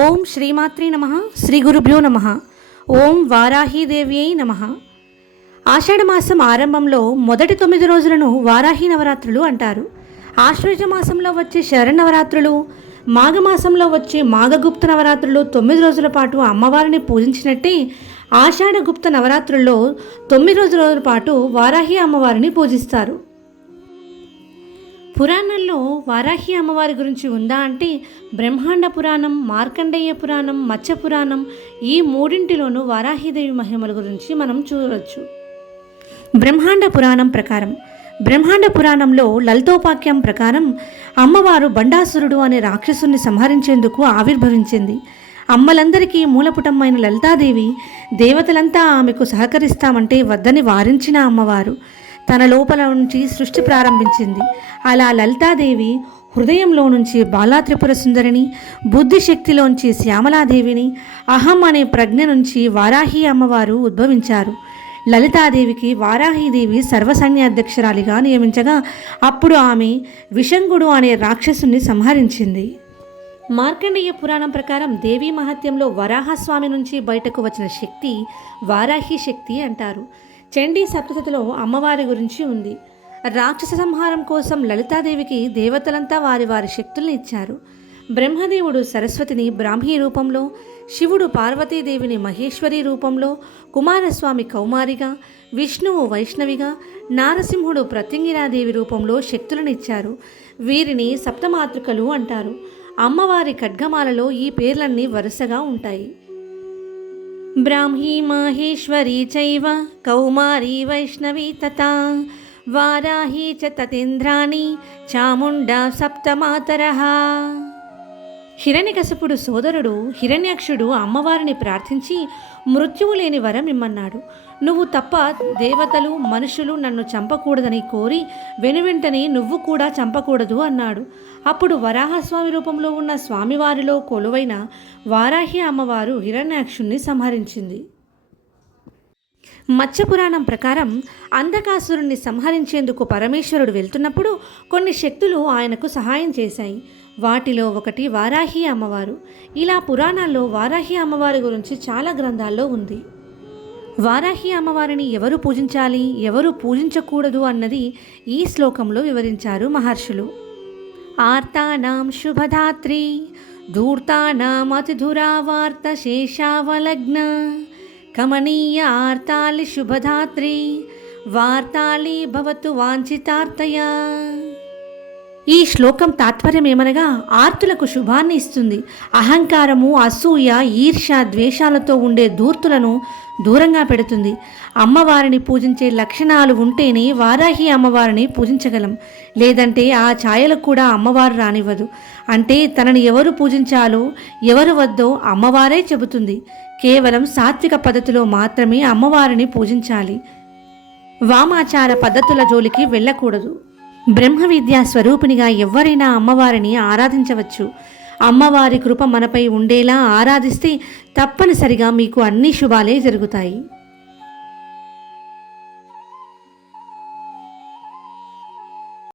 ఓం శ్రీమాత్రే నమః. శ్రీ గురుభ్యో నమః. ఓం వారాహీదేవ్యై నమః. ఆషాఢమాసం ఆరంభంలో మొదటి 9 రోజులను వారాహి నవరాత్రులు అంటారు. ఆశ్వయుజ మాసంలో వచ్చే శరన్నవరాత్రులు, మాఘమాసంలో వచ్చే మాఘగుప్త నవరాత్రులు 9 రోజుల పాటు అమ్మవారిని పూజించినట్టే ఆషాఢగుప్త నవరాత్రుల్లో 9 రోజుల పాటు వారాహి అమ్మవారిని పూజిస్తారు. పురాణంలో వారాహి అమ్మవారి గురించి ఉందా అంటే బ్రహ్మాండ పురాణం, మార్కండేయ పురాణం, మత్స్య పురాణం ఈ మూడింటిలోనూ వారాహిదేవి మహిమల గురించి మనం చూడవచ్చు. బ్రహ్మాండ పురాణం ప్రకారం, బ్రహ్మాండ పురాణంలో లలితోపాఖ్యం ప్రకారం అమ్మవారు బండాసురుడు అనే రాక్షసుని సంహరించేందుకు ఆవిర్భవించింది. అమ్మలందరికీ మూలపుటమైన లలితాదేవి దేవతలంతా ఆమెకు సహకరిస్తామంటే వద్దని వారించిన అమ్మవారు తన లోపల నుంచి సృష్టి ప్రారంభించింది. అలా లలితాదేవి హృదయంలో నుంచి బాలా త్రిపుర సుందరిని, బుద్ధిశక్తిలోంచి శ్యామలాదేవిని, అహం అనే ప్రజ్ఞ నుంచి వారాహి అమ్మవారు ఉద్భవించారు. లలితాదేవికి వారాహిదేవి సర్వసైన్యాధ్యక్షురాలిగా నియమించగా అప్పుడు ఆమె విషంగుడు అనే రాక్షసుని సంహరించింది. మార్కండేయ పురాణం ప్రకారం దేవీ మహత్యంలో వరాహస్వామి నుంచి బయటకు వచ్చిన శక్తి వారాహి శక్తి అంటారు. చండీ సప్తశతిలో అమ్మవారి గురించి ఉంది. రాక్షస సంహారం కోసం లలితాదేవికి దేవతలంతా వారి వారి శక్తుల్ని ఇచ్చారు. బ్రహ్మదేవుడు సరస్వతిని బ్రాహ్మీ రూపంలో, శివుడు పార్వతీదేవిని మహేశ్వరి రూపంలో, కుమారస్వామి కౌమారిగా, విష్ణువు వైష్ణవిగా, నారసింహుడు ప్రత్యంగిరాదేవి రూపంలో శక్తులను ఇచ్చారు. వీరిని సప్తమాతృకలు అంటారు. అమ్మవారి ఖడ్గమాలలో ఈ పేర్లన్నీ వరుసగా ఉంటాయి. బ్రాహ్మీ మాహేశ్వరీ చైవ కౌమారీ వైష్ణవీ తథా వారాహీ చ తతేంద్రాణి చాముండా సప్తమాతరః. హిరణ్యకశిపుడు సోదరుడు హిరణ్యాక్షుడు అమ్మవారిని ప్రార్థించి మృత్యువు లేని వరం ఇమ్మన్నాడు. నువ్వు తప్ప దేవతలు మనుషులు నన్ను చంపకూడదని కోరి వెనువెంటనే నువ్వు కూడా చంపకూడదు అన్నాడు. అప్పుడు వరాహస్వామి రూపంలో ఉన్న స్వామివారిలో కొలువైన వారాహి అమ్మవారు హిరణ్యాక్షుణ్ణి సంహరించింది. మత్స్యపురాణం ప్రకారం అంధకాసురుణ్ణి సంహరించేందుకు పరమేశ్వరుడు వెళ్తున్నప్పుడు కొన్ని శక్తులు ఆయనకు సహాయం చేశాయి. వాటిలో ఒకటి వారాహి అమ్మవారు. ఇలా పురాణాల్లో వారాహి అమ్మవారి గురించి చాలా గ్రంథాల్లో ఉంది. వారాహి అమ్మవారిని ఎవరు పూజించాలి, ఎవరు పూజించకూడదు అన్నది ఈ శ్లోకంలో వివరించారు మహర్షులు. ఆర్తానాం శుభధాత్రి ధూర్తానాం అతిధురావార్త శేషావలగ్న కమనీయ ఆర్తాలి శుభధాత్రి వార్తాలి భవతు వాంఛితార్తయా. ఈ శ్లోకం తాత్పర్యం ఏమనగా ఆర్తులకు శుభాన్ని ఇస్తుంది. అహంకారము, అసూయ, ఈర్ష్య, ద్వేషాలతో ఉండే ధూర్తులను దూరంగా పెడుతుంది. అమ్మవారిని పూజించే లక్షణాలు ఉంటేనే వారాహి అమ్మవారిని పూజించగలం. లేదంటే ఆ ఛాయలకు కూడా అమ్మవారు రానివ్వదు. అంటే తనని ఎవరు పూజించాలో ఎవరు వద్దో అమ్మవారే చెబుతుంది. కేవలం సాత్విక పద్ధతిలో మాత్రమే అమ్మవారిని పూజించాలి. వామాచార పద్ధతుల జోలికి వెళ్ళకూడదు. బ్రహ్మ విద్యా స్వరూపిణిగా ఎవరైనా అమ్మవారిని ఆరాధించవచ్చు. అమ్మవారి కృప మనపై ఉండేలా ఆరాధిస్తే తప్పనిసరిగా మీకు అన్ని శుభాలే జరుగుతాయి.